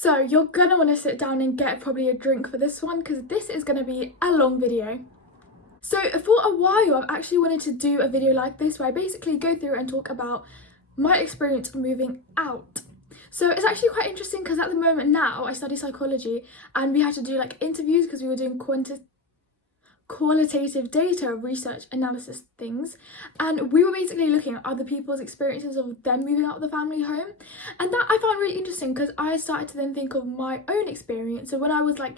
So you're gonna want to sit down and get probably a drink for this one because this is gonna be a long video. So for a while I've actually wanted to do a video like this where I basically go through and talk about my experience moving out. So it's actually quite interesting because at the moment now I study psychology and we had to do like interviews because we were doing qualitative data research analysis things, and we were basically looking at other people's experiences of them moving out of the family home, and that I found really interesting because I started to then think of my own experience. So when I was like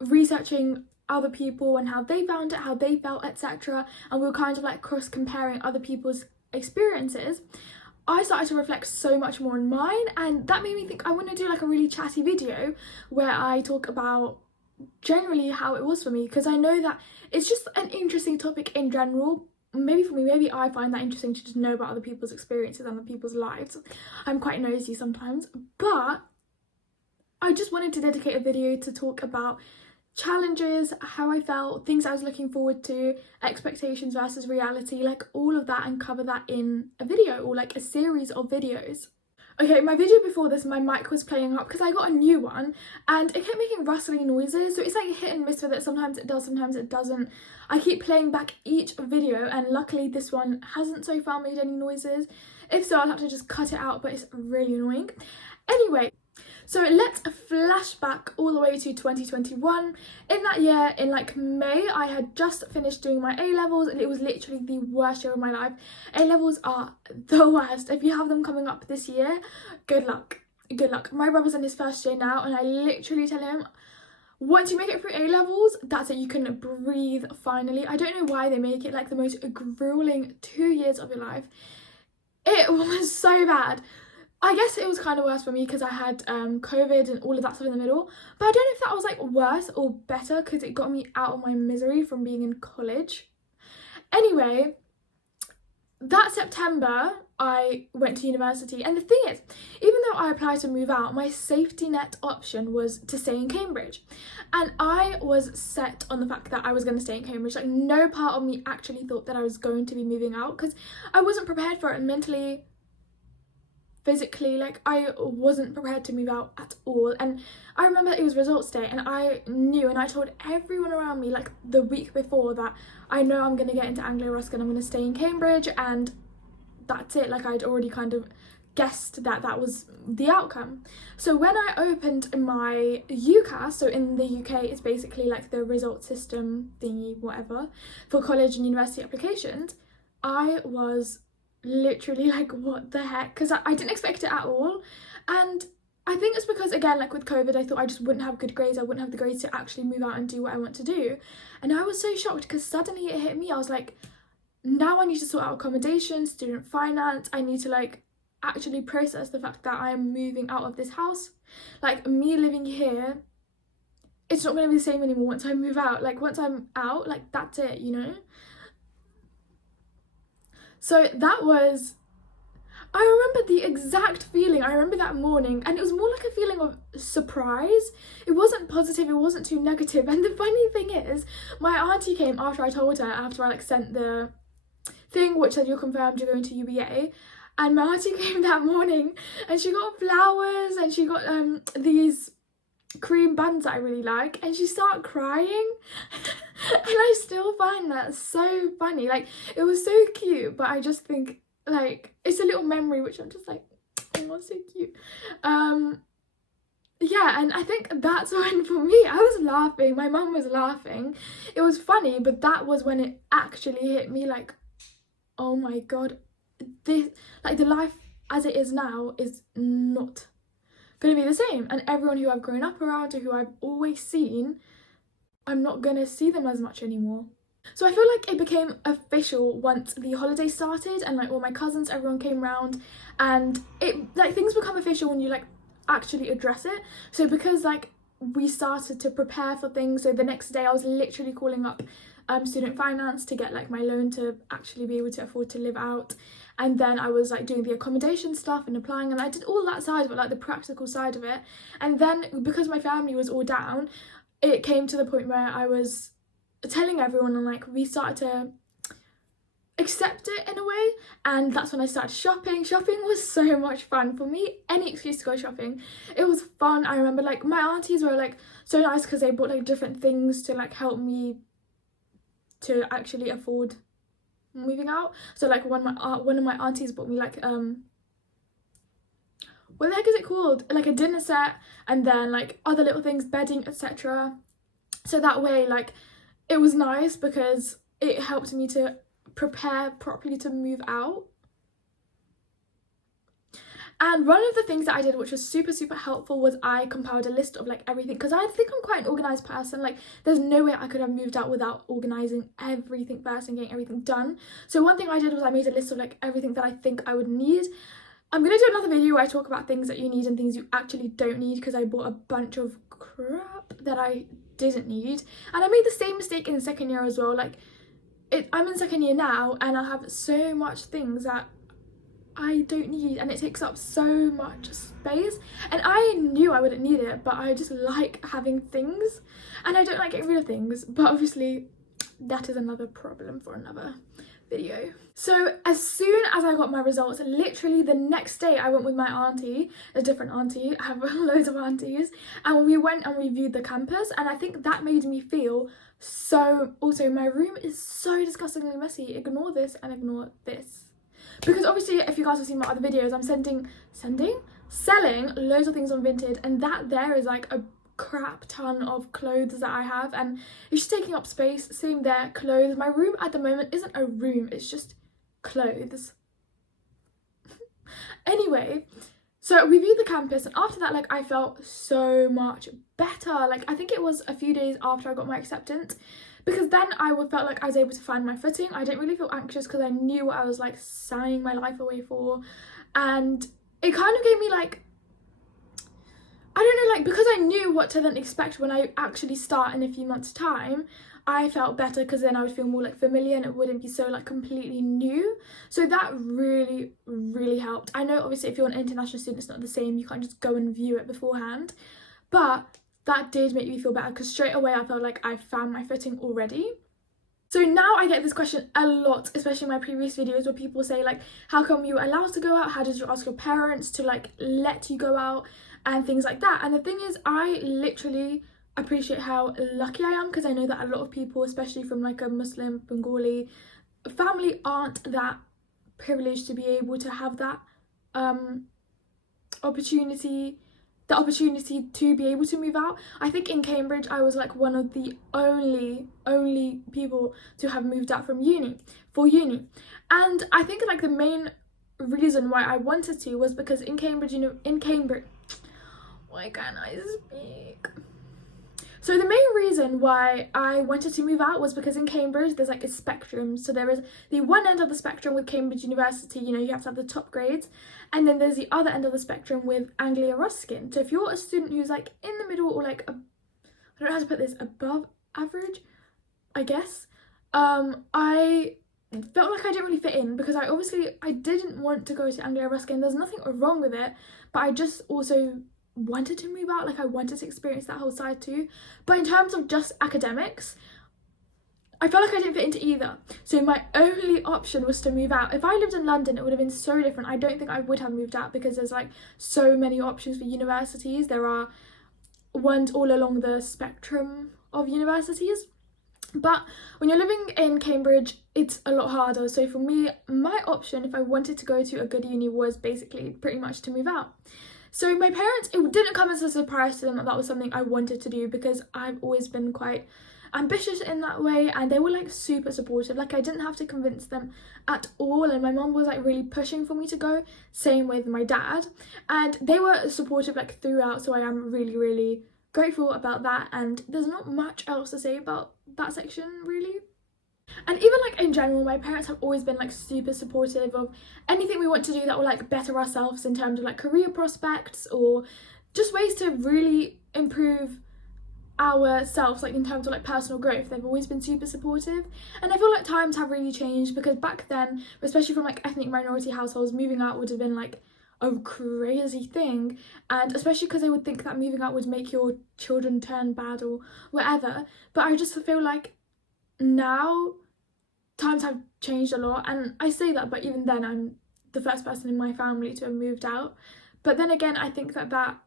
researching other people and how they found it, how they felt, etc., and we were kind of like cross comparing other people's experiences, I started to reflect so much more on mine, and that made me think I want to do like a really chatty video where I talk about generally how it was for me, because I know that it's just an interesting topic in general. Maybe for me, maybe I find that interesting to just know about other people's experiences and other people's lives. I'm quite nosy sometimes, but I just wanted to dedicate a video to talk about challenges, how I felt, things I was looking forward to, expectations versus reality, like all of that, and cover that in a video or like a series of videos. Okay, my video before this, my mic was playing up because I got a new one and it kept making rustling noises, so it's like hit and miss with it. Sometimes it does, sometimes it doesn't. I keep playing back each video and luckily this one hasn't so far made any noises. If so, I'll have to just cut it out, but it's really annoying. Anyway, so let's flash back all the way to 2021. In that year, in like May, I had just finished doing my A-levels and it was literally the worst year of my life. A-levels are the worst. If you have them coming up this year, good luck. Good luck. My brother's in his first year now and I literally tell him, once you make it through A-levels, that's it, you can breathe finally. I don't know why they make it like the most grueling 2 years of your life. It was so bad. I guess it was kind of worse for me because I had COVID and all of that stuff in the middle, but I don't know if that was like worse or better because it got me out of my misery from being in college. Anyway, that September I went to university, and the thing is, even though I applied to move out, my safety net option was to stay in Cambridge, and I was set on the fact that I was going to stay in Cambridge. Like, no part of me actually thought that I was going to be moving out because I wasn't prepared for it mentally, physically. Like, I wasn't prepared to move out at all. And I remember it was results day and I knew, and I told everyone around me like the week before that I know I'm going to get into Anglo-Ruskin, I'm going to stay in Cambridge, and that's it. Like, I'd already kind of guessed that that was the outcome. So when I opened my UCAS, so in the UK it's basically like the result system thingy, whatever, for college and university applications, I was literally like, what the heck, because I didn't expect it at all. And I think it's because, again, like with COVID, I thought I just wouldn't have good grades, I wouldn't have the grades to actually move out and do what I want to do. And I was so shocked because suddenly it hit me. I was like, now I need to sort out accommodation, student finance, I need to like actually process the fact that I am moving out of this house. Like, me living here, it's not going to be the same anymore once I move out. Like, once I'm out, like, that's it, you know. So that was, I remember the exact feeling. I remember that morning, and it was more like a feeling of surprise. It wasn't positive, it wasn't too negative. And the funny thing is, my auntie came after I told her, after I like sent the thing which said you're confirmed you're going to UBA, and my auntie came that morning and she got flowers and she got these cream buns that I really like, and she started crying. And I still find that so funny. Like, it was so cute, but I just think like it's a little memory which I'm just like, oh, so cute. Yeah, and I think that's when, for me, I was laughing, my mum was laughing, it was funny, but that was when it actually hit me like, oh my god, this, like, the life as it is now is not gonna be the same. And everyone who I've grown up around or who I've always seen, I'm not gonna see them as much anymore. So I feel like it became official once the holiday started and like all my cousins, everyone came round, and it, like, things become official when you like actually address it. So because like we started to prepare for things, so the next day I was literally calling up student finance to get like my loan to actually be able to afford to live out. And then I was like doing the accommodation stuff and applying, and I did all that side of it, like the practical side of it. And then because my family was all down, it came to the point where I was telling everyone, and like we started to accept it in a way. And that's when I started shopping. Shopping was so much fun for me. Any excuse to go shopping, it was fun. I remember like my aunties were like so nice because they bought like different things to like help me to actually afford moving out. So like one of my aunties bought me like what the heck is it called, like a dinner set, and then like other little things, bedding, etc. So that way like it was nice because it helped me to prepare properly to move out. And one of the things that I did, which was super helpful, was I compiled a list of like everything, because I think I'm quite an organized person. Like there's no way I could have moved out without organizing everything first and getting everything done. So one thing I did was I made a list of like everything that I think I would need. I'm gonna do another video where I talk about things that you need and things you actually don't need, because I bought a bunch of crap that I didn't need. And I made the same mistake in second year as well. Like I'm in second year now and I have so much things that I don't need, and it takes up so much space, and I knew I wouldn't need it, but I just like having things and I don't like getting rid of things. But obviously that is another problem for another video. So as soon as I got my results, literally the next day I went with my auntie, a different auntie, I have loads of aunties, and we went and we viewed the campus, and I think that made me feel so, also my room is so disgustingly messy. Ignore this and ignore this. Because obviously if you guys have seen my other videos, I'm selling loads of things on Vinted, and that there is like a crap ton of clothes that I have, and it's just taking up space. Same there, clothes. My room at the moment isn't a room, it's just clothes. Anyway, so we viewed the campus, and after that, like I felt so much better. Like I think it was a few days after I got my acceptance, because then I felt like I was able to find my footing. I didn't really feel anxious because I knew what I was like signing my life away for, and it kind of gave me like, I don't know, like because I knew what to then expect when I actually start in a few months' time, I felt better because then I would feel more like familiar and it wouldn't be so like completely new. So that really helped. I know obviously if you're an international student it's not the same, you can't just go and view it beforehand, but that did make me feel better because straight away I felt like I found my footing already. So now I get this question a lot, especially in my previous videos, where people say like, how come you were allowed to go out? How did you ask your parents to like let you go out and things like that? And the thing is, I literally appreciate how lucky I am, because I know that a lot of people, especially from like a Muslim Bengali family, aren't that privileged to be able to have that opportunity to be able to move out. I think in Cambridge I was like one of the only people to have moved out from uni. And I think like the main reason why I wanted to was because in Cambridge, why can't I speak? So the main reason why I wanted to move out was because in Cambridge there's like a spectrum. So there is the one end of the spectrum with Cambridge University, you know, you have to have the top grades, and then there's the other end of the spectrum with Anglia Ruskin. So if you're a student who's like in the middle, or like I don't know how to put this, above average, I guess, I felt like I didn't really fit in, because I didn't want to go to Anglia Ruskin. There's nothing wrong with it, but I just also wanted to move out. Like I wanted to experience that whole side too. But in terms of just academics, I felt like I didn't fit into either. So my only option was to move out. If I lived in London, it would have been so different. I don't think I would have moved out, because there's like so many options for universities. There are ones all along the spectrum of universities. But when you're living in Cambridge, it's a lot harder. So for me, my option, if I wanted to go to a good uni, was basically pretty much to move out. So my parents, it didn't come as a surprise to them that that was something I wanted to do, because I've always been quite ambitious in that way, and they were like super supportive. Like I didn't have to convince them at all, and my mum was like really pushing for me to go, same with my dad, and they were supportive like throughout. So I am really grateful about that, and there's not much else to say about that section really. And even like in general, my parents have always been like super supportive of anything we want to do that will like better ourselves in terms of like career prospects, or just ways to really improve ourselves, like in terms of like personal growth. They've always been super supportive, and I feel like times have really changed, because back then, especially from like ethnic minority households, moving out would have been like a crazy thing, and especially because they would think that moving out would make your children turn bad or whatever. But I just feel like now times have changed a lot, and I say that, but even then I'm the first person in my family to have moved out. But then again, I think that that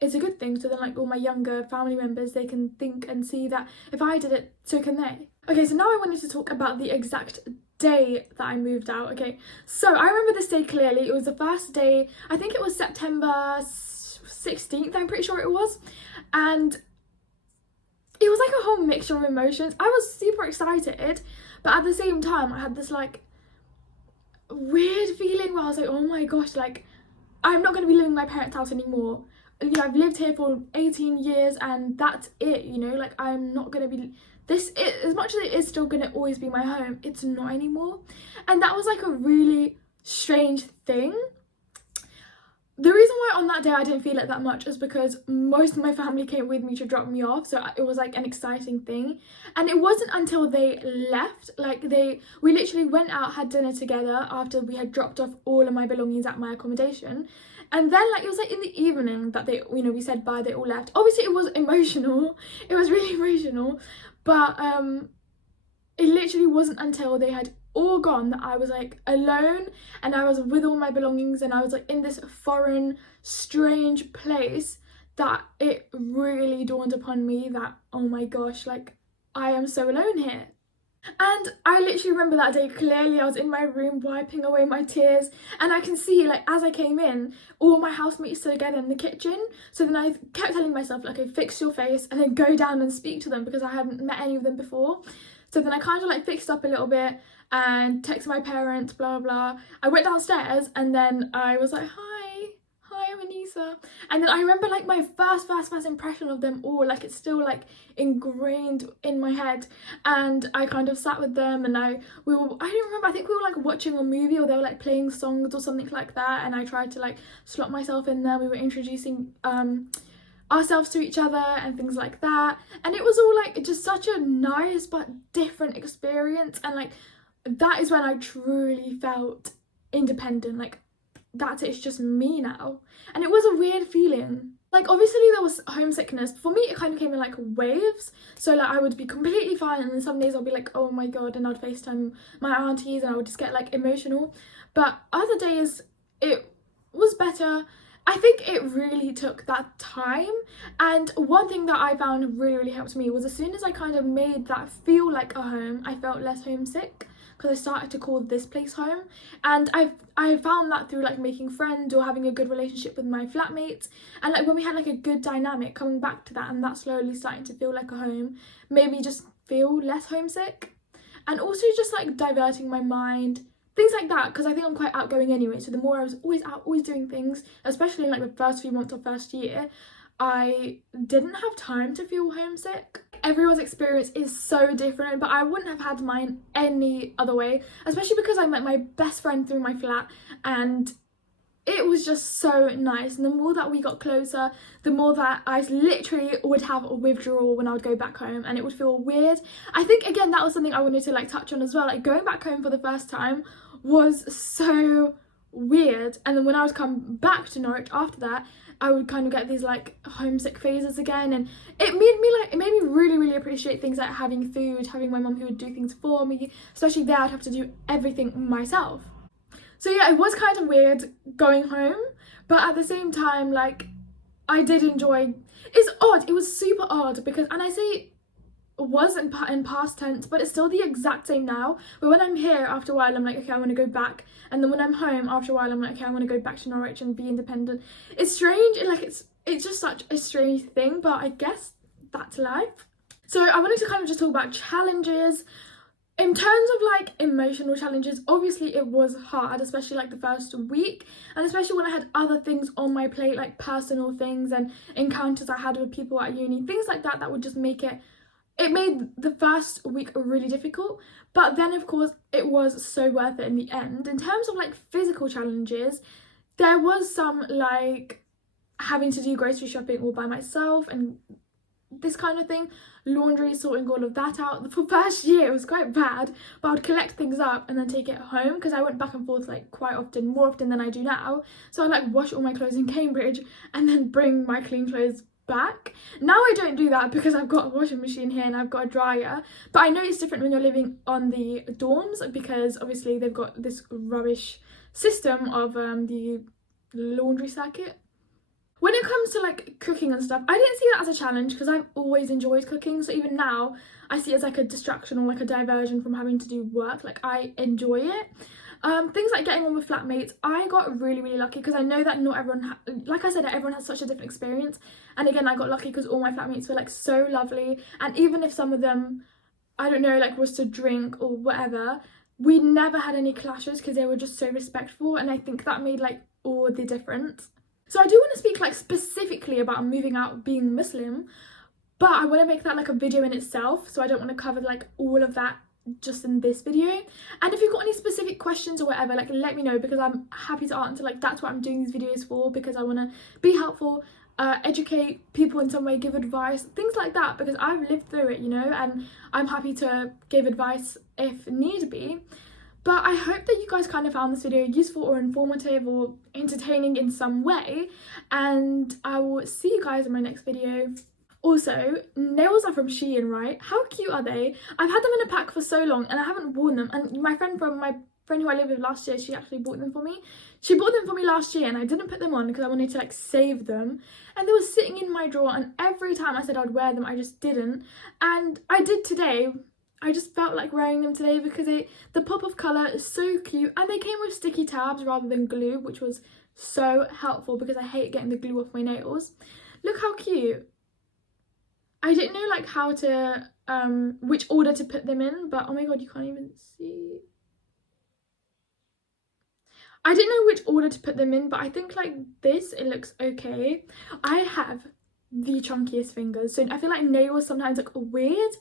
is a good thing, so then like all my younger family members, they can think and see that if I did it, so can they. Okay, so now I wanted to talk about the exact day that I moved out. Okay, so I remember this day clearly. It was the first day, I think it was September 16th, I'm pretty sure it was, and it was like a whole mixture of emotions. I was super excited, but at the same time I had this like weird feeling where I was like, oh my gosh, like I'm not going to be living in my parents' house anymore. You know, I've lived here for 18 years and that's it, you know, like I'm not going to be as much as it is still going to always be my home, it's not anymore. And that was like a really strange thing. The reason why on that day I didn't feel it that much is because most of my family came with me to drop me off, so it was like an exciting thing. And it wasn't until they left, like we literally went out, had dinner together after we had dropped off all of my belongings at my accommodation, and then like it was like in the evening that they, you know, we said bye, they all left. Obviously it was emotional, it was really emotional, but it literally wasn't until they had all gone that I was like alone and I was with all my belongings and I was like in this foreign strange place that it really dawned upon me that, oh my gosh, like I am so alone here. And I literally remember that day clearly. I was in my room wiping away my tears, and I can see, like, as I came in, all my housemates together in the kitchen. So then I kept telling myself, like, okay, fix your face and then go down and speak to them because I hadn't met any of them before. So then I kind of like fixed up a little bit and texted my parents, blah blah. I went downstairs and then I was like, hi, I'm Anisa. And then I remember like my first impression of them all, like it's still like ingrained in my head. And I kind of sat with them and I don't remember, I think we were like watching a movie or they were like playing songs or something like that, and I tried to like slot myself in there. We were introducing ourselves to each other and things like that, and it was all like just such a nice but different experience. And like that is when I truly felt independent, like that's it, it's just me now. And it was a weird feeling. Like obviously there was homesickness. For me it kind of came in like waves, so like I would be completely fine and then some days I'll be like, oh my god, and I'd FaceTime my aunties and I would just get like emotional. But other days it was better. I think it really took that time, and one thing that I found really helped me was as soon as I kind of made that feel like a home, I felt less homesick because I started to call this place home. And I found that through like making friends or having a good relationship with my flatmates, and like when we had like a good dynamic, coming back to that and that slowly starting to feel like a home made me just feel less homesick. And also just like diverting my mind, things like that, because I think I'm quite outgoing anyway, so the more I was always out, always doing things, especially in like the first few months or first year, I didn't have time to feel homesick. Everyone's experience is so different, but I wouldn't have had mine any other way, especially because I met my best friend through my flat and it was just so nice. And the more that we got closer, the more that I literally would have a withdrawal when I would go back home and it would feel weird. I think again that was something I wanted to like touch on as well, like going back home for the first time was so weird, and then when I would come back to Norwich after that, I would kind of get these like homesick phases again, and it made me really appreciate things like having food, having my mum who would do things for me, especially there I'd have to do everything myself. So yeah, it was kind of weird going home, but at the same time, like I did enjoy. It's odd, it was super odd because, and I say was in past tense, but it's still the exact same now. But when I'm here, after a while I'm like, okay, I want to go back, and then when I'm home after a while I'm like, okay, I want to go back to Norwich and be independent. It's strange, and like it's just such a strange thing, but I guess that's life. So I wanted to kind of just talk about challenges. In terms of like emotional challenges, obviously it was hard, especially like the first week, and especially when I had other things on my plate, like personal things and encounters I had with people at uni, things like that, that would just make it made the first week really difficult. But then of course it was so worth it in the end. In terms of like physical challenges, there was some like having to do grocery shopping all by myself and this kind of thing, laundry, sorting all of that out. For first year it was quite bad, but I would collect things up and then take it home because I went back and forth like quite often, more often than I do now. So I like wash all my clothes in Cambridge and then bring my clean clothes back. Now I don't do that because I've got a washing machine here and I've got a dryer, but I know it's different when you're living on the dorms because obviously they've got this rubbish system of the laundry circuit. When it comes to like cooking and stuff, I didn't see that as a challenge because I've always enjoyed cooking, so even now I see it as like a distraction or like a diversion from having to do work. Like, I enjoy it. Things like getting on with flatmates, I got really lucky because I know that not everyone like I said, everyone has such a different experience, and again I got lucky because all my flatmates were like so lovely, and even if some of them, I don't know, like was to drink or whatever, we never had any clashes because they were just so respectful, and I think that made like all the difference. So I do want to speak like specifically about moving out being Muslim, but I want to make that like a video in itself, so I don't want to cover like all of that just in this video. And if you've got any specific questions or whatever, like let me know because I'm happy to answer. Like, that's what I'm doing these videos for, because I want to be helpful, educate people in some way, give advice, things like that, because I've lived through it, you know, and I'm happy to give advice if need be. But I hope that you guys kind of found this video useful or informative or entertaining in some way, and I will see you guys in my next video. Also, nails are from Shein, right? How cute are they? I've had them in a pack for so long and I haven't worn them, and my friend who I lived with last year, she actually bought them for me. She bought them for me last year and I didn't put them on because I wanted to like save them, and they were sitting in my drawer, and every time I said I'd wear them I just didn't, and I did today. I just felt like wearing them today because the pop of colour is so cute, and they came with sticky tabs rather than glue, which was so helpful because I hate getting the glue off my nails. Look how cute. I didn't know like how to which order to put them in, but oh my god, you can't even see. I didn't know which order to put them in, but I think like this, it looks okay. I have the chunkiest fingers, so I feel like nails sometimes look weird,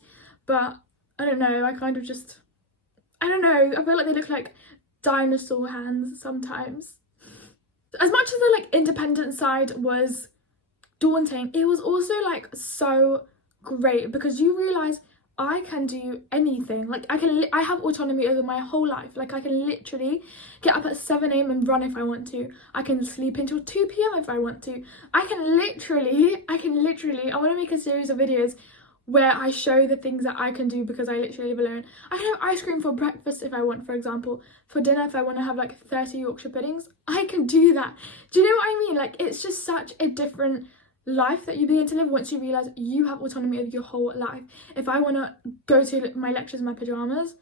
but I don't know, I kind of just, I don't know, I feel like they look like dinosaur hands sometimes. As much as the like independent side was daunting, it was also like so great because you realize I can do anything. Like, I have autonomy over my whole life. Like, I can literally get up at 7 a.m. and run if I want to. I can sleep until 2 p.m. if I want to. I can literally, I want to make a series of videos where I show the things that I can do because I literally live alone. I can have ice cream for breakfast if I want, for example. For dinner, if I want to have like 30 Yorkshire puddings, I can do that. Do you know what I mean? Like, it's just such a different life that you begin to live once you realise you have autonomy over your whole life. If I want to go to my lectures in my pyjamas,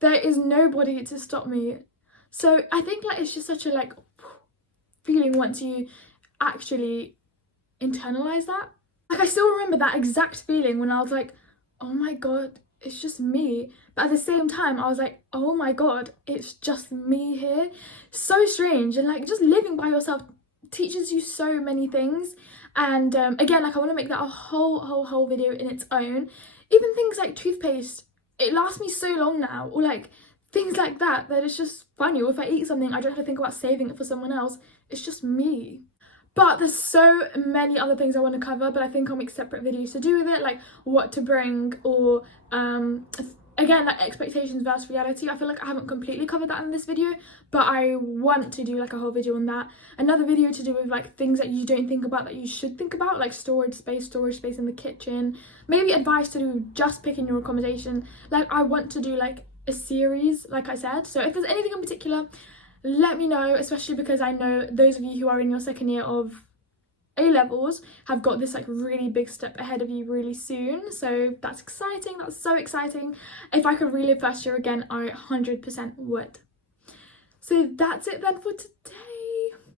there is nobody to stop me. So I think like it's just such a like feeling once you actually internalise that. Like, I still remember that exact feeling when I was like, oh my god, it's just me. But at the same time, I was like, oh my god, it's just me here. So strange. And like, just living by yourself teaches you so many things. And again, like, I want to make that a whole video in its own. Even things like toothpaste, it lasts me so long now. Or like things like that it's just funny. Or if I eat something, I don't have to think about saving it for someone else. It's just me. But there's so many other things I want to cover, but I think I'll make separate videos to do with it, like what to bring, or again, like expectations versus reality. I feel like I haven't completely covered that in this video, but I want to do like a whole video on that. Another video to do with like things that you don't think about that you should think about, like storage space in the kitchen, maybe advice to do just picking your accommodation. Like, I want to do like a series, like I said. So if there's anything in particular, let me know, especially because I know those of you who are in your second year of A-levels have got this like really big step ahead of you really soon. So that's exciting. That's so exciting. If I could relive first year again, I 100% would. So that's it then for today.